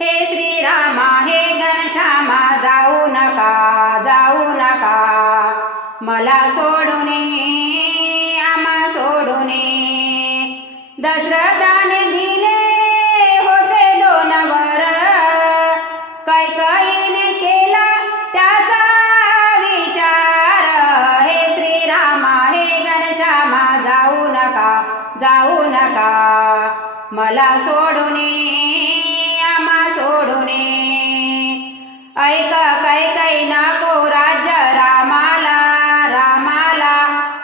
हे श्रीरामा हे घनश्यामा जाऊ नका जाऊ नका मला सोडून आम्हा सोडून दशरथाने दिले होते 2 वर कैकेयीने केला त्याचा विचार हे श्रीरामा हे घनश्यामा जाऊ नका मला सोडून आम्हा सोडून ऐक कैकेयी नको राज्य रामाला रामाला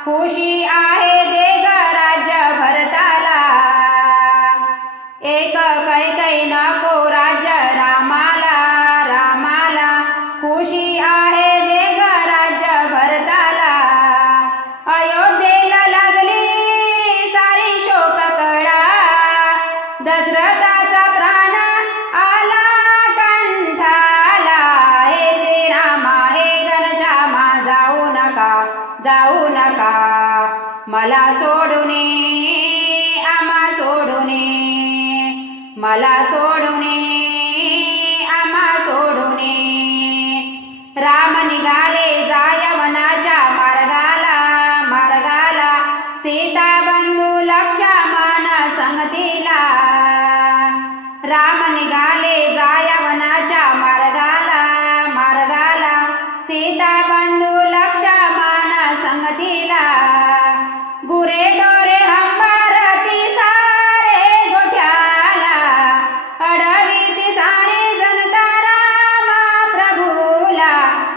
खुशी आहे दे ग राज्य भरताला एक कैकेयी नको राज्य रामाला रामाला खुशी आहे दे ग राज्य भरताला अयोध्येला लागली सारी शोक कळा दशरथाचा प्राण आला कंठाला हे श्रीरामा हे घनश्यामा जाऊ नका मला सोडून आम्हा सोडून मला सोडून आम्हा सोडून राम निघाले जाय वनाच्या मार्गाला सीता बंधू लक्ष्मण संगतीला राम निघाले जाय वनाच्या मार्गाला सीता बंधू लक्ष्मण संगतीला गुरे डोरे हंबारती सारे गोठ्याला अडविती सारी जनता रामा प्रभूला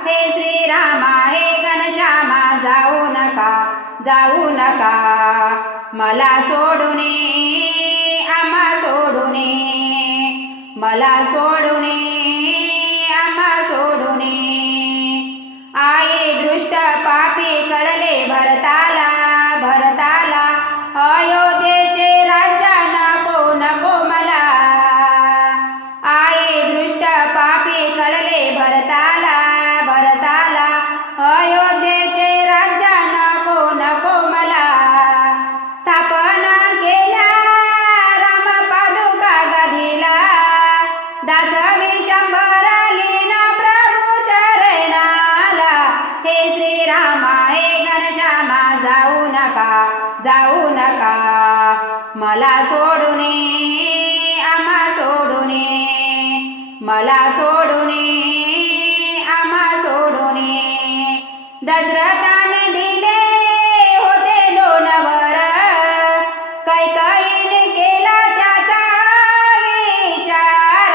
हे श्रीरामा हे घनश्यामा जाऊ नका मला सोडून आम्हा सोडून मला सोडून आम्हा सोडून आई दृष्ट पापी कळले भरताला अयोध्येचे राज्य नको मला आई दृष्ट पापी कळले भरताला अयोध्येचे राज्य नको मला स्थापना केल्या राम पादुका गादीला दास विशंभर लीन प्रभू चरणाला हे श्रीरामा हे घनश्यामा जाऊ नका मला सोडून आम्हा सोडून मला सोडून आम्हा सोडून दशरथाने दिले होते 2 वर कैकेयीने केला त्याचा विचार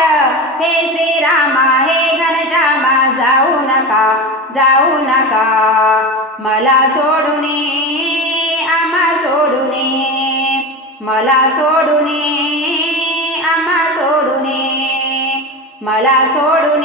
हे श्रीरामा हे घनश्यामा जाऊ नका मला सोडून आम्हा सोडून मला सोडून आम्हा सोडून मला सोडून